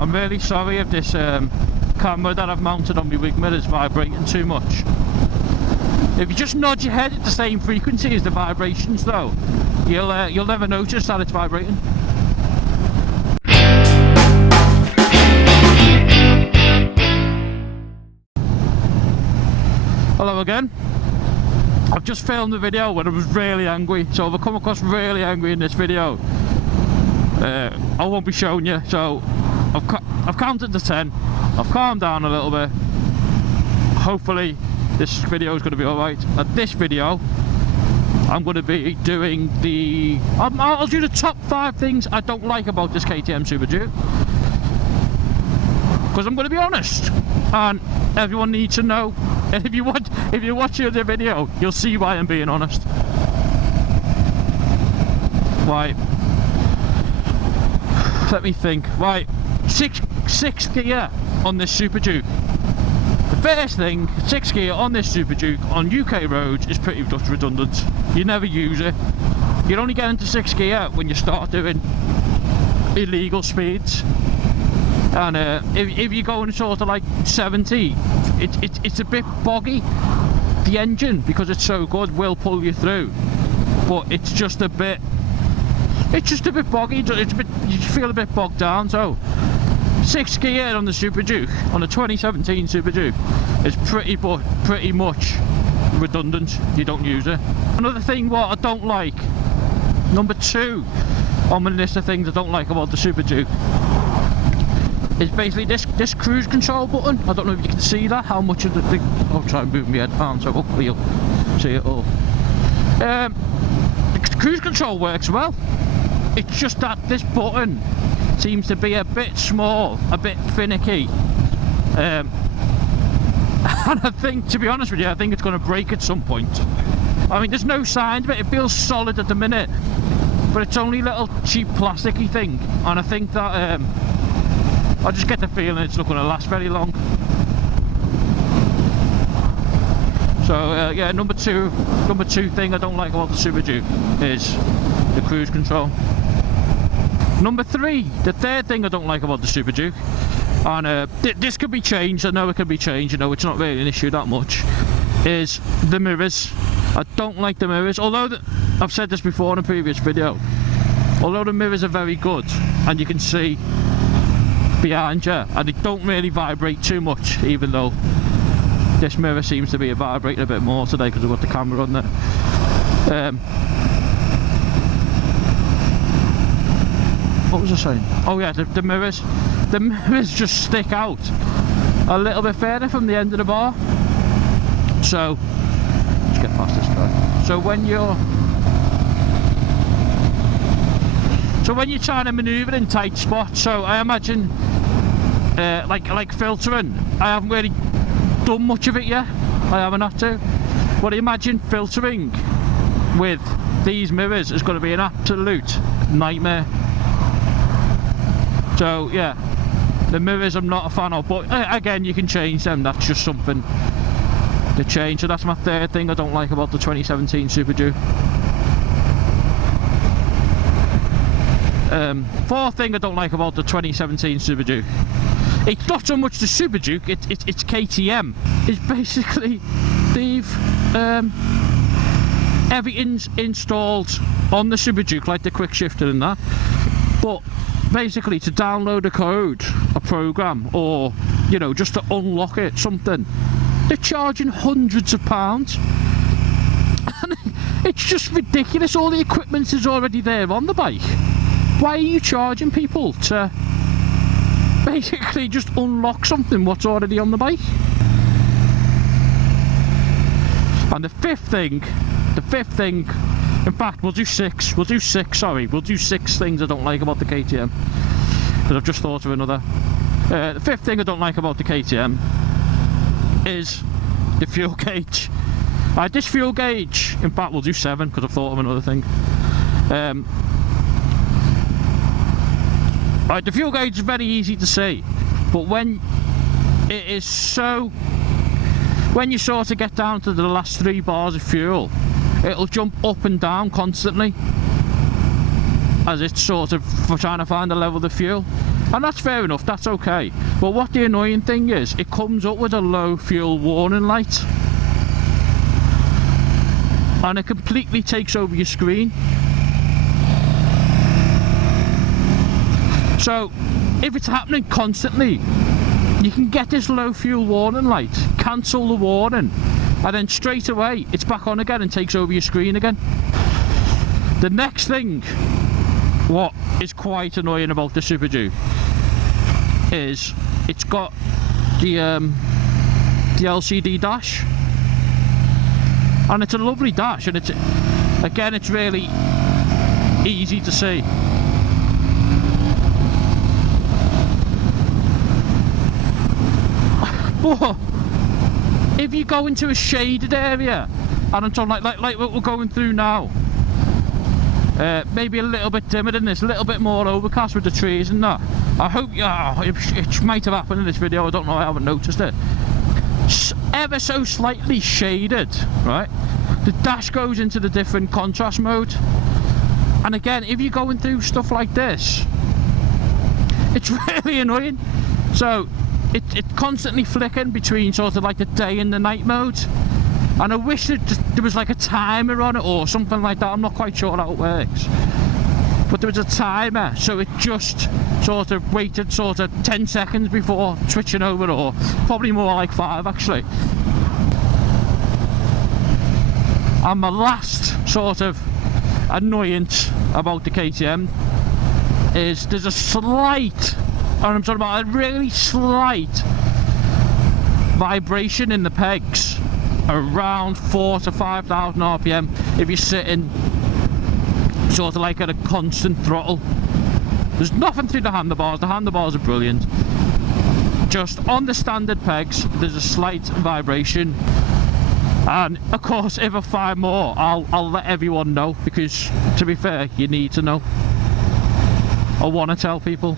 I'm really sorry if this camera that I've mounted on my wing mirror is vibrating too much. If you just nod your head at the same frequency as the vibrations though, you'll never notice that it's vibrating. Hello again. I've just filmed a video when I was really angry, so if I come across really angry in this video, I won't be showing you. So I've counted to 10, I've calmed down a little bit. Hopefully this video is going to be alright. At this video I'm going to be doing I'll do the top 5 things I don't like about this KTM Superduke, because I'm going to be honest, and everyone needs to know. And if you watch the video, you'll see why I'm being honest. Right, let me think. Right, six gear on this Superduke. The first thing, 6 gear on this Superduke on UK roads is pretty much redundant. You never use it. You'd only get into 6 gear when you start doing illegal speeds. And if you're going sort of like 70, it's a bit boggy. The engine, because it's so good, will pull you through, but it's just a bit boggy. You feel a bit bogged down. So 6 gear on the Superduke, on the 2017 Superduke, is pretty much redundant. You don't use it. Another thing what I don't like, number 2 on my list of things I don't like about the Superduke, is basically this cruise control button. I don't know if you can see that, how much of the thing. I'll try and move my head down so hopefully you'll see it all. The cruise control works well. It's just that this button seems to be a bit small, a bit finicky. And I think, to be honest with you, I think it's going to break at some point. I mean, there's no signs of it. It feels solid at the minute, but it's only a little cheap plasticky thing, and I think that I just get the feeling it's not going to last very long. So yeah, number two thing I don't like about the Superduke is the cruise control. Number 3, the third thing I don't like about the Superduke, and this could be changed, I know it can be changed, you know, it's not really an issue that much, is the mirrors. I don't like the mirrors, although I've said this before in a previous video, although the mirrors are very good and you can see behind you and they don't really vibrate too much, even though this mirror seems to be vibrating a bit more today because I've got the camera on there. What was I saying? Oh yeah, the mirrors just stick out a little bit further from the end of the bar. So let's get past this guy. So when you're trying to manoeuvre in tight spots, so I imagine like filtering, I haven't really done much of it yet, I haven't had to, but I imagine filtering with these mirrors is going to be an absolute nightmare. So yeah, the mirrors I'm not a fan of, but again, you can change them, that's just something to change. So that's my third thing I don't like about the 2017 Superduke. Fourth thing I don't like about the 2017 Superduke, it's not so much the Superduke, it's KTM. It's basically everything's installed on the Superduke, like the quick shifter and that, but basically to download a code, a program, or you know, just to unlock it, something, they're charging hundreds of pounds. And it's just ridiculous. All the equipment is already there on the bike. Why are you charging people to basically just unlock something what's already on the bike? And the fifth thing, in fact we'll do 6 things I don't like about the KTM, because I've just thought of another. The fifth thing I don't like about the KTM is the fuel gauge. This fuel gauge, in fact we'll do 7 because I've thought of another thing. The fuel gauge is very easy to see, but when you sort of get down to the last 3 bars of fuel, it'll jump up and down constantly as it's sort of trying to find the level of the fuel. And that's fair enough, that's okay. But what the annoying thing is, it comes up with a low fuel warning light. And it completely takes over your screen. So, if it's happening constantly, you can get this low fuel warning light, cancel the warning, and then straight away it's back on again and takes over your screen again. The next thing, what is quite annoying about the Superduke, is it's got the LCD dash, and it's a lovely dash, and it's really easy to see. But if you go into a shaded area, and I'm talking like what we're going through now, maybe a little bit dimmer than this, a little bit more overcast with the trees and that. I hope it might have happened in this video, I don't know, I haven't noticed it. Ever so slightly shaded, right? The dash goes into the different contrast mode. And again, if you're going through stuff like this, it's really annoying. So it's constantly flicking between sort of like the day and the night mode. And I wish there was like a timer on it or something like that. I'm not quite sure how it works, but there was a timer, so it just sort of waited sort of 10 seconds before switching over, or probably more like 5 actually. And my last sort of annoyance about the KTM is there's a slight, and I'm talking about a really slight, vibration in the pegs around 4,000 to 5,000 RPM if you're sitting sort of like at a constant throttle. There's nothing through the handlebars are brilliant. Just on the standard pegs there's a slight vibration, and of course if I find more I'll let everyone know, because to be fair you need to know. I want to tell people.